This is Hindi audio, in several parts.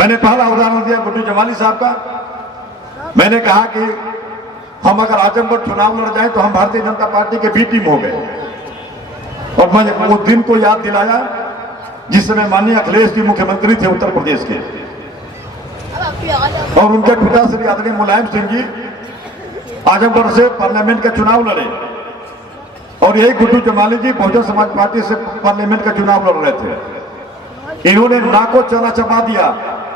मैंने पहला उदाहरण दिया गुड्डू जमाली साहब का। मैंने कहा कि हम अगर आजमगढ़ चुनाव लड़ जाए तो हम भारतीय जनता पार्टी के बी टीम हो गए, और मैंने वो दिन को याद दिलाया जिस समय माननीय अखिलेश जी मुख्यमंत्री थे उत्तर प्रदेश के, और उनके पिता श्री आदरणीय मुलायम सिंह जी आजमगढ़ से पार्लियामेंट का चुनाव लड़े, और यही गुड्डू जमाली जी बहुजन समाज पार्टी से पार्लियामेंट का चुनाव लड़ रहे थे। इन्होंने नाको चना चबा दिया।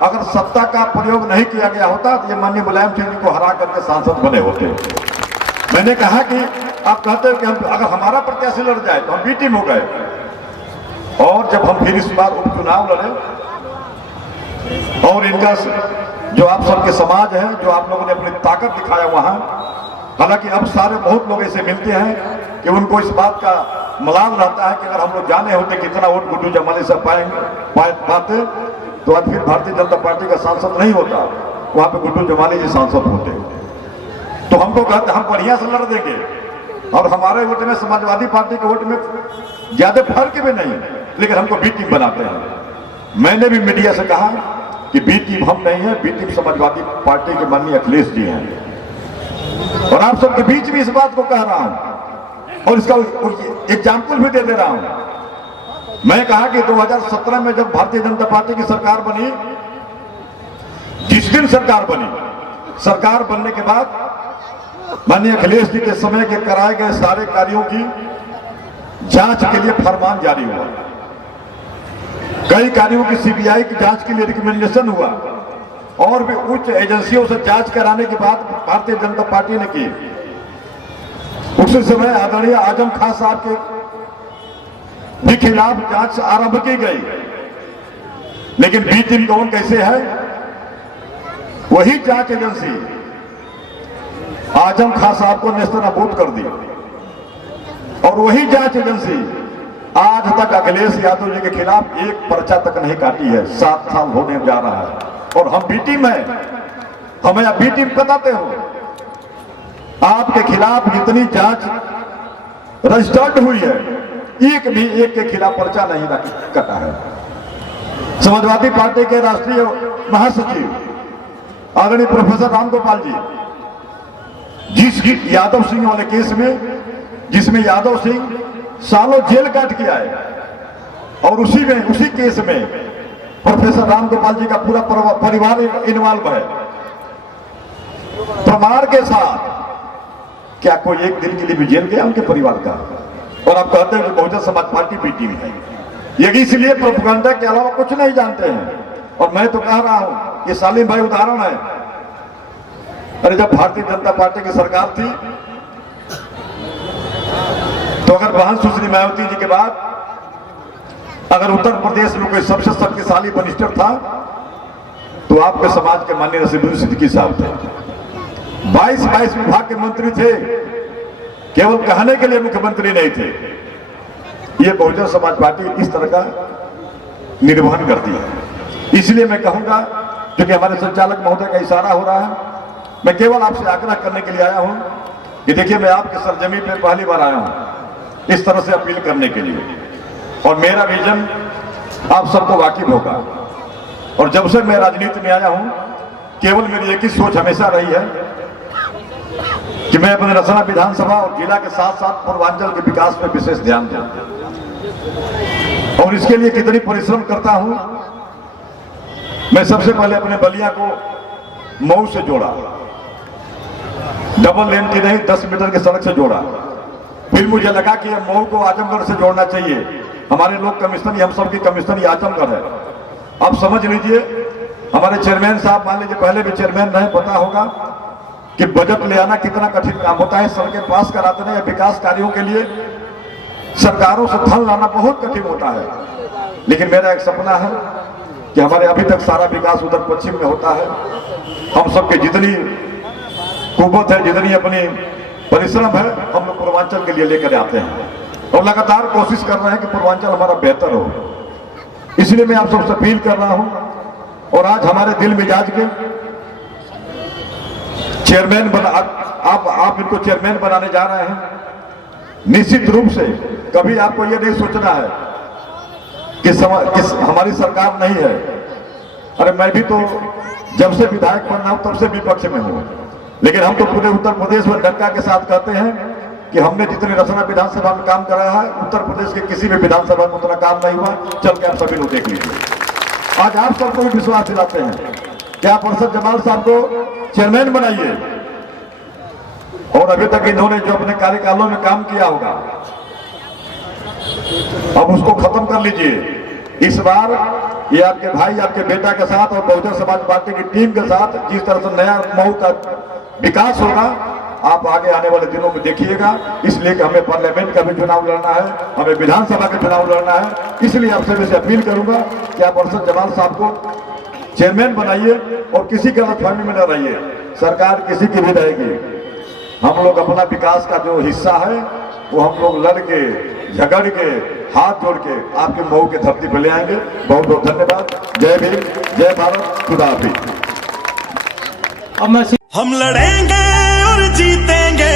अगर सत्ता का प्रयोग नहीं किया गया होता तो ये माननीय मुलायम सिंह जी को हरा करके सांसद बने होते। मैंने कहा कि आप कहते हैं कि हम अगर हमारा प्रत्याशी लड़ जाए तो हम बी टीम हो गए, और जब हम फिर इस बार उपचुनाव लड़े और इनका जो आप सबके समाज है, जो आप लोगों ने अपनी ताकत दिखाया वहां, हालांकि अब सारे बहुत लोग ऐसे मिलते हैं कि उनको इस बात का मलाल रहता है कि अगर हम लोग जाने होते कितना वोट गुड्डू जमाली से पाते तो आज फिर भारतीय जनता पार्टी का सांसद नहीं होता, वहां पे गुड्डू जमाली जी सांसद होते। तो हमको कहते हम बढ़िया से लड़ देंगे, और हमारे वोट में समाजवादी पार्टी के वोट में ज्यादा फर्क भी नहीं, लेकिन हमको बी टीम बनाते हैं। मैंने भी मीडिया से कहा कि बी टीम हम नहीं है, बी टीम समाजवादी पार्टी के माननीय अखिलेश जी हैं, और आप सबके बीच भी इस बात को कह रहा हूं, और इसका एग्जाम्पल भी दे रहा हूं। मैं कहा कि 2017 में जब भारतीय जनता पार्टी की सरकार बनी, जिस दिन सरकार बनी, सरकार बनने के बाद माननीय अखिलेश जी के समय के कराए गए सारे कार्यों की जांच के लिए फरमान जारी हुआ। कई कार्यों की सीबीआई की जांच के लिए रिकमेंडेशन हुआ, और भी उच्च एजेंसियों से जांच कराने के बाद भारतीय जनता पार्टी ने की। उसी समय आदरणीय आजम खान साहब के भी खिलाफ जांच आरंभ की गई, लेकिन बी टीम कौन कैसे है? वही जांच एजेंसी आजम खान साहब को नेस्तनाबूद कर दी, और वही जांच एजेंसी आज तक अखिलेश यादव जी के खिलाफ एक पर्चा तक नहीं काटी है। 7 साल होने जा रहा है, और हम बी टीम है, हमें आप बी टीम बताते हो। आपके खिलाफ जितनी जांच रजिस्टर्ड हुई है, एक भी एक के खिलाफ पर्चा नहीं कटा है। समाजवादी पार्टी के राष्ट्रीय महासचिव आदरणीय प्रोफेसर रामगोपाल जी, जिस यादव सिंह वाले केस में, जिसमें यादव सिंह सालों जेल काट के आए, और उसी केस में प्रोफेसर रामगोपाल जी का पूरा परिवार इन्वॉल्व है प्रमाण के साथ। क्या कोई एक दिन के लिए भी जेल गया उनके परिवार का? और आप कहते हैं कि Bahujan Samaj party B team है। ये इसलिए प्रोपेगेंडा के अलावा कुछ नहीं जानते हैं। और मैं तो कह रहा हूं, ये सालिम भाई उदाहरण है। अरे जब भारतीय जनता पार्टी की सरकार थी, तो अगर बहन सुश्री मायावती जी के बाद अगर उत्तर प्रदेश में कोई सबसे शक्तिशाली मिनिस्टर था तो आपके समाज के माननीय नसीरुद्दीन सिद्दीकी साहब थे। 22 विभाग के मंत्री थे, केवल कहने के लिए मुख्यमंत्री नहीं थे। ये बहुजन समाज पार्टी इस तरह का निर्वहन करती है। इसलिए मैं कहूंगा, क्योंकि हमारे संचालक महोदय का इशारा हो रहा है, मैं केवल आपसे आग्रह करने के लिए आया हूं कि देखिए, मैं आपके सरजमी पे पहली बार आया हूं इस तरह से अपील करने के लिए, और मेरा विजन आप सबको वाकिफ होगा। और जब से मैं राजनीति में आया हूं, केवल मेरी एक ही सोच हमेशा रही है कि मैं अपने रसना विधानसभा और जिला के साथ साथ पूर्वांचल के विकास पर विशेष ध्यान दूं, और इसके लिए कितनी परिश्रम करता हूं। मैं सबसे पहले अपने बलिया को मऊ से जोड़ा, डबल लेन की नहीं 10 मीटर की सड़क से जोड़ा। फिर मुझे लगा कि मऊ को आजमगढ़ से जोड़ना चाहिए। हमारे लोग कमिश्नर, हम सबकी कमिश्नर आजमगढ़ है। आप समझ लीजिए, हमारे चेयरमैन साहब, मान लीजिए पहले भी चेयरमैन रहे, पता होगा कि बजट ले आना कितना कठिन काम होता है। सड़कें पास कराते हैं, विकास कार्यों के लिए सरकारों से धन लाना बहुत कठिन होता है। लेकिन मेरा एक सपना है कि हमारे अभी तक सारा विकास उधर पश्चिम में होता है। हम सबके जितनी कुव्वत है, जितनी अपनी परिश्रम है, हम लोग पूर्वांचल के लिए लेकर आते हैं, और लगातार कोशिश कर रहे हैं कि पूर्वांचल हमारा बेहतर हो। इसलिए मैं आप सबसे अपील कर रहा हूं, और आज हमारे दिल मिजाज के चेयरमैन आप इनको चेयरमैन बनाने जा रहे हैं। निश्चित रूप से कभी आपको यह नहीं सोचना है कि हमारी सरकार नहीं है, अरे मैं भी तो जब से विधायक बन रहा हूं तब से विपक्ष में हूं, लेकिन हम तो पूरे उत्तर प्रदेश में डंका के साथ कहते हैं कि हमने जितने रसना विधानसभा में काम कराया है उत्तर प्रदेश के किसी भी विधानसभा में उतना काम नहीं हुआ। चल के आप सभी लोग देख लीजिए। आज आप सबको भी विश्वास दिलाते हैं कि आप अरशद जमाल साहब को चेयरमैन बनाइए, और अभी तक इन्होंने जो अपने कार्यकालों में काम किया होगा अब उसको खत्म कर लीजिए। इस बार ये आपके भाई आपके बेटा के साथ और बहुजन समाज पार्टी की टीम के साथ जिस तरह से नया मऊ का विकास होगा आप आगे आने वाले दिनों में देखिएगा। इसलिए कि हमें पार्लियामेंट का भी चुनाव लड़ना है, हमें विधानसभा का चुनाव लड़ना है। इसलिए आपसे मैं अपील करूंगा कि आप अरशद जमाल साहब को चेयरमैन बनाइए और किसी गलतफहमी में न रहिए। सरकार किसी की भी रहेगी, हम लोग अपना विकास का जो हिस्सा है वो हम लोग लड़ के झगड़ के हाथ जोड़ के आपके मऊ के धरती पर ले आएंगे। बहुत बहुत धन्यवाद। जय भीम, जय भारत, खुदा हाफिज। हम लड़ेंगे और जीतेंगे।